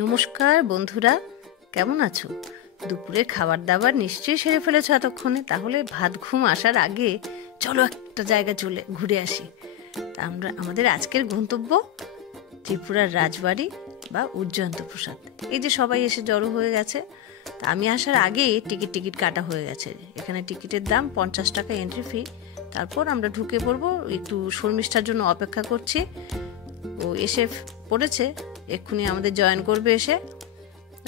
নমস্কার বন্ধুরা, কেমন আছো? দুপুরের খাবার দাবার নিশ্চয়ই সেরে ফেলেছো এতক্ষণে। তাহলে ভাত ঘুম আসার আগে চলো একটা জায়গা চলে ঘুরে আসি। তা আমাদের আজকের গন্তব্য ত্রিপুরার রাজবাড়ি বা উজ্জয়ন্ত প্রসাদ। এই যে সবাই এসে জড়ো হয়ে গেছে। তা আমি আসার আগেই টিকিট কাটা হয়ে গেছে। এখানে টিকিটের দাম 50 টাকা এন্ট্রি ফি। তারপর আমরা ঢুকে পড়বো। একটু শর্মিষ্ঠার জন্য অপেক্ষা করছি। ও এসে পড়েছে, এক্ষুনি আমাদের জয়েন করবে। এসে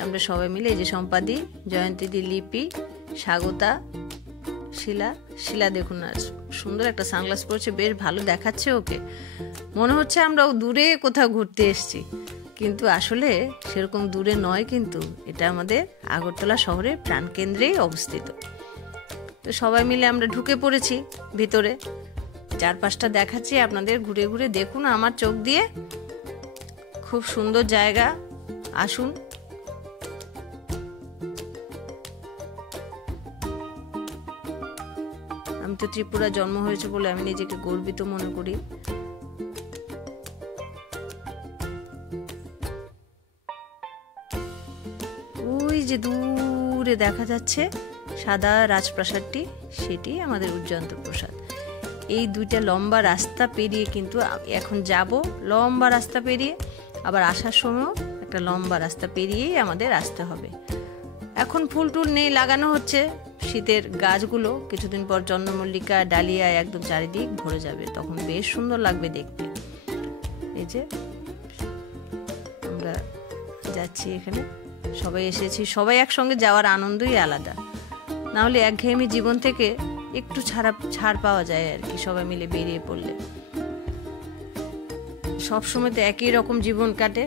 আমরা সবাই মিলে, এই যে সম্পাদি, জয়ন্তীদি, লিপি, স্বাগতা, শিলা দেখুন না, সুন্দর একটা সানগ্লাস পরেছে, বেশ ভালো দেখাচ্ছে ওকে। মনে হচ্ছে আমরা দূরে কোথাও ঘুরতে এসেছি, কিন্তু আসলে সেরকম দূরে নয়। কিন্তু এটা আমাদের আগরতলা শহরের প্রাণকেন্দ্রেই অবস্থিত। তো সবাই মিলে আমরা ঢুকে পড়েছি ভিতরে। চারপাশটা দেখাচ্ছি আপনাদের, ঘুরে ঘুরে দেখুন আমার চোখ দিয়ে। খুব সুন্দর জায়গা, আসুন। আমি তো ত্রিপুরা জন্ম হয়েছে বলে আমি নিজেকে গর্বিত মনে করি। ওই যে দূরে দেখা যাচ্ছে সাদা রাজপ্রাসাদটি, সেটি আমাদের উজ্জয়ন্ত প্রসাদ। এই দুইটা লম্বা রাস্তা পেরিয়ে কিন্তু এখন যাব, লম্বা রাস্তা পেরিয়ে আবার আসার সময় একটা লম্বা রাস্তা পেরিয়েই আমাদের আসতে হবে। এখন ফুল টুল নেই, লাগানো হচ্ছে শীতের গাছগুলো। কিছুদিন পর চন্দ্রমল্লিকা ডালিয়া একদম চারিদিক ভরে যাবে, তখন বেশ সুন্দর লাগবে দেখতে। এই যে আমরা যাচ্ছি, এখানে সবাই এসেছি, সবাই একসঙ্গে যাওয়ার আনন্দই আলাদা। না হলে একঘেয়েমি জীবন থেকে একটু ছাড় পাওয়া যায় আর কি, সবাই মিলে বেরিয়ে পড়লে। সবসময় তো একই রকম জীবন কাটে,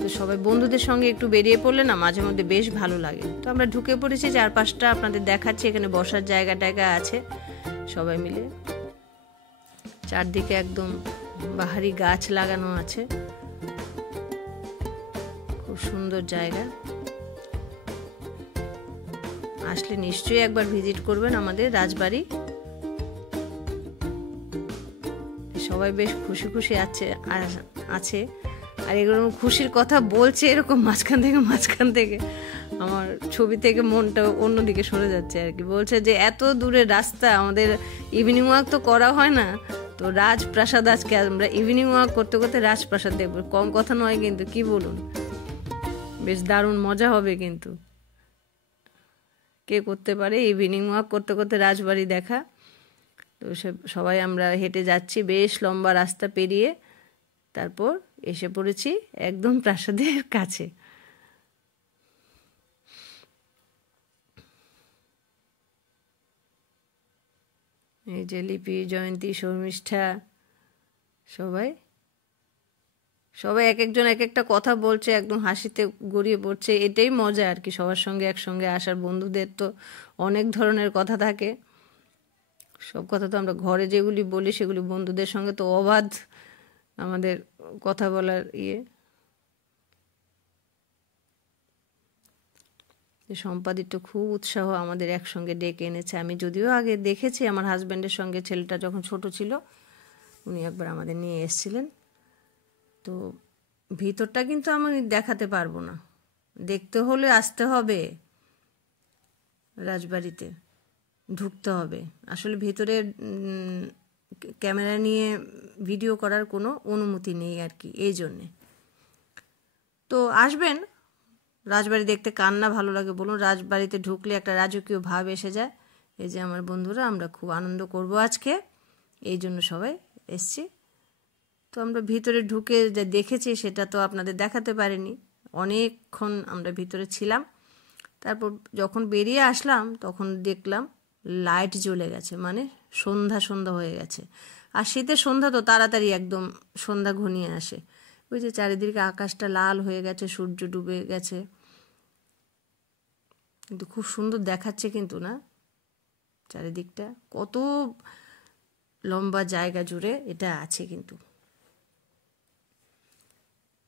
তো সবাই বন্ধুদের সঙ্গে একটু বেরিয়ে পড়লে না মাঝে মধ্যে বেশ ভালো লাগে। তো আমরা ঢুকে পড়েছি, চারপাশটা আপনাদের দেখাচ্ছি। এখানে বসার জায়গা আছে সবাই মিলে। চারদিকে একদম বাহারি গাছ লাগানো আছে, খুব সুন্দর জায়গা। আসলে নিশ্চয়ই একবার ভিজিট করবেন আমাদের রাজবাড়ি। সবাই বেশ খুশি খুশি আছে আর এগুলো খুশির কথা বলছে এরকম মাঝখান থেকে আমার ছবি থেকে মনটা অন্যদিকে সরে যাচ্ছে আর কি। বলছে যে এত দূরের রাস্তা, আমাদের ইভিনিং ওয়াক তো করা হয় না, তো রাজপ্রাসাদ আজকে আমরা ইভিনিং ওয়াক করতে করতে রাজপ্রাসাদ দেখবো। কম কথা নয় কিন্তু, কি বলুন? বেশ দারুণ মজা হবে কিন্তু। কে করতে পারে ইভিনিং ওয়াক করতে করতে রাজবাড়ি দেখা? তো সবাই আমরা হেঁটে যাচ্ছি বেশ লম্বা রাস্তা পেরিয়ে, তারপর এসে পড়েছি একদম প্রাসাদের কাছে। এই যে লিপি, জয়ন্তী, শর্মিষ্ঠা, সবাই এক একজন এক একটা কথা বলছে, একদম হাসিতে গড়িয়ে পড়ছে। এটাই মজা আর কি, সবার সঙ্গে একসঙ্গে আসার। বন্ধুদের তো অনেক ধরনের কথা থাকে, সব কথা তো আমরা ঘরে যেগুলি বলি সেগুলি বন্ধুদের সঙ্গে তো অবাধ আমাদের কথা বলার সম্পাদিত খুব উৎসাহ আমাদের একসঙ্গে ডেকে এনেছে। আমি যদিও আগে দেখেছি আমার হাজব্যান্ডের সঙ্গে, ছেলেটা যখন ছোট ছিল উনি একবার আমাদের নিয়ে এসেছিলেন। তো ভিতরটা কিন্তু আমি দেখাতে পারবো না, দেখতে হলে আসতে হবে রাজবাড়িতে, ঢুকতে হবে। আসলে ভিতরে ক্যামেরা নিয়ে ভিডিও করার কোনো অনুমতি নেই আর কি, এই জন্যে। তো আসবেন রাজবাড়ি দেখতে, কার না ভালো লাগে বলুন? রাজবাড়িতে ঢুকলে একটা রাজকীয় ভাব এসে যায়। এই যে আমার বন্ধুরা, আমরা খুব আনন্দ করব আজকে, এই জন্য সবাই এসছি। তো আমরা ভিতরে ঢুকে যা দেখেছি সেটা তো আপনাদের দেখাতে পারিনি, অনেকক্ষণ আমরা ভিতরে ছিলাম। তারপর যখন বেরিয়ে আসলাম তখন দেখলাম লাইট জ্বলে গেছে, মানে সন্ধ্যা হয়ে গেছে। আর শীতের সন্ধ্যা তো তাড়াতাড়ি একদম সন্ধ্যা ঘনিয়ে আসে। ওই যে চারিদিকে আকাশটা লাল হয়ে গেছে, সূর্য ডুবে গেছে, কিন্তু খুব সুন্দর দেখাচ্ছে কিন্তু না চারিদিকটা, কত লম্বা জায়গা জুড়ে এটা আছে কিন্তু।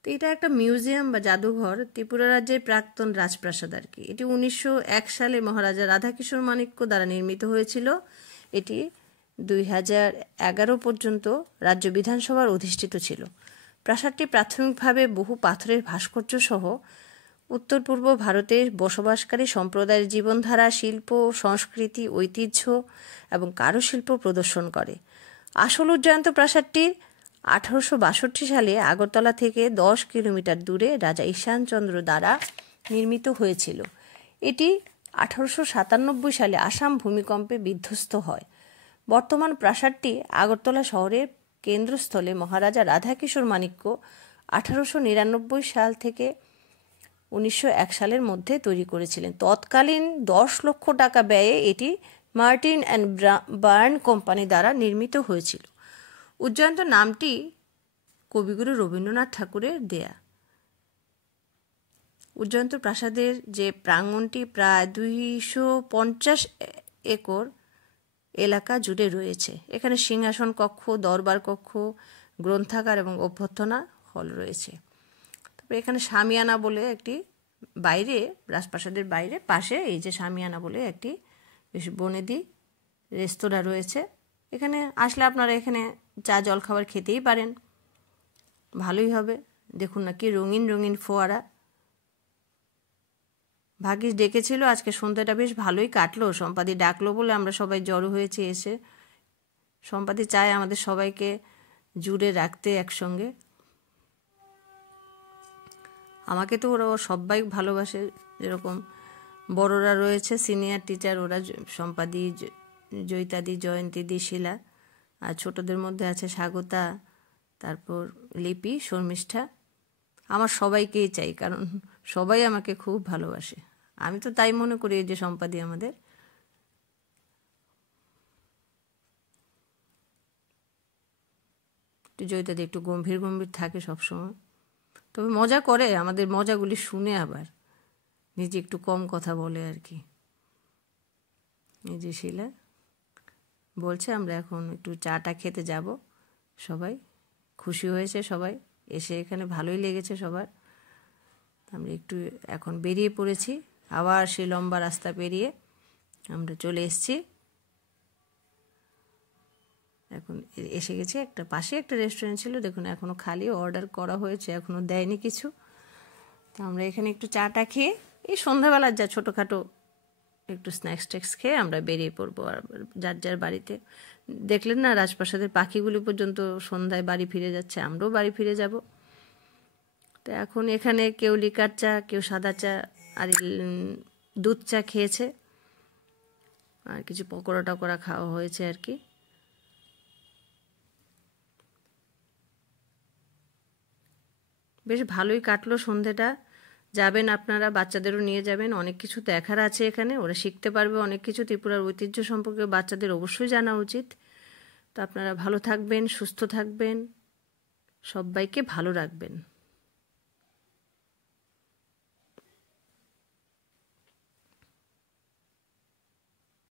তো এটা একটা মিউজিয়াম বা জাদুঘর, ত্রিপুরা রাজ্যের প্রাক্তন রাজপ্রাসাদ আর কি। এটি 1901 সালে মহারাজা রাধাকিশোর মাণিক্য দ্বারা নির্মিত হয়েছিল। এটি 2011 পর্যন্ত রাজ্য বিধানসভার অধিষ্ঠিত ছিল। প্রাসাদটি প্রাথমিকভাবে বহু পাথরের ভাস্কর্য সহ উত্তর পূর্ব ভারতের বসবাসকারী সম্প্রদায়ের জীবনধারা, শিল্প, সংস্কৃতি, ঐতিহ্য এবং কারুশিল্প প্রদর্শন করে। আসল উজ্জয়ন্ত প্রাসাদটি 1862 সালে আগরতলা থেকে 10 কিলোমিটার দূরে রাজা ঈশানচন্দ্র দ্বারা নির্মিত হয়েছিল। এটি 1897 সালে আসাম ভূমিকম্পে বিধ্বস্ত হয়। বর্তমান প্রাসাদটি আগরতলা শহরের কেন্দ্রস্থলে মহারাজা রাধাকিশোর মাণিক্য 1899 সাল থেকে 1901 সালের মধ্যে তৈরি করেছিলেন। তৎকালীন 10 লক্ষ টাকা ব্যয়ে এটি মার্টিন অ্যান্ড বার্ন কোম্পানি দ্বারা নির্মিত হয়েছিল। উজ্জয়ন্ত নামটি কবিগুরু রবীন্দ্রনাথ ঠাকুরের দেয়া। উজ্জয়ন্ত প্রাসাদের যে প্রাঙ্গণটি প্রায় 250 একর এলাকা জুড়ে রয়েছে। এখানে সিংহাসন কক্ষ, দরবার কক্ষ, গ্রন্থাগার এবং অভ্যর্থনা হল রয়েছে। তবে এখানে শামিয়ানা বলে একটি বাইরে, রাজপ্রাসাদের বাইরে পাশে এই যে শামিয়ানা বলে একটি বেশ বনেদি রেস্তোরাঁ রয়েছে। এখানে আসলে আপনারা এখানে চা জলখাবার খেতেই পারেন, ভালোই হবে। দেখুন না কি রঙিন রঙিন ফোয়ারা। ভাগ্যিস ডেকেছিল, আজকে সন্ধ্যাটা বেশ ভালোই কাটলো। সম্পাদি ডাকলো বলে আমরা সবাই জড়ো হয়েছে এসে। সম্পাদি চায় আমাদের সবাইকে জুড়ে রাখতে একসঙ্গে। আমাকে তো ওরা সবাই ভালোবাসে, যেরকম বড়রা রয়েছে সিনিয়র টিচার, ওরা সম্পাদি, জয়িতাদি, জয়ন্তীদি, শিলা, আর ছোটদের মধ্যে আছে স্বাগতা, তারপর লিপি, শর্মিষ্ঠা। আমার সবাইকেই চাই, কারণ সবাই আমাকে খুব ভালোবাসে। আমি তো তাই মনে করি যে সম্পাদি আমাদের। একটু জয়িতাদি একটু গম্ভীর গম্ভীর থাকে সবসময়, তবে মজা করে, আমাদের মজাগুলি শুনে আবার নিজে একটু কম কথা বলে আর কি। এই যে শিলা বলছে আমরা এখন একটু চাটা খেতে যাব। সবাই খুশি হয়েছে, সবাই এসে এখানে ভালোই লেগেছে সবার। আমরা একটু এখন বেরিয়ে পড়েছি, আবার সেই লম্বা রাস্তা পেরিয়ে আমরা চলে এসেছি। এখন এসে গেছে একটা পাশে একটা রেস্টুরেন্ট ছিল, দেখুন এখনও খালি, অর্ডার করা হয়েছে, এখনও দেয়নি কিছু। তো আমরা এখানে একটু চাটা খেয়ে এই সন্ধ্যাবেলার যা ছোটোখাটো একটু স্ন্যাক্স ট্যাক্স খেয়ে আমরা বেরিয়ে পড়বো আর যার যার বাড়িতে। দেখলেন না রাজপ্রাসাদের পাখিগুলি পর্যন্ত সন্ধ্যায় বাড়ি ফিরে যাচ্ছে, আমরাও বাড়ি ফিরে যাব। তো এখন এখানে কেউ লিকার চা, কেউ সাদা চা আর দুধ চা খেয়েছে, আর কিছু পকোড়া টকোড়া খাওয়া হয়েছে আর কি। বেশ ভালোই কাটলো সন্ধেটা। যাবেন আপনারা, বাচ্চাদেরও নিয়ে যাবেন, অনেক কিছু দেখার আছে এখানে, ওরা শিখতে পারবে অনেক কিছু। ত্রিপুরার ঐতিহ্য সম্পর্কে বাচ্চাদের অবশ্যই জানা উচিত। তো আপনারা ভালো থাকবেন, সুস্থ থাকবেন, সবাইকে ভালো রাখবেন।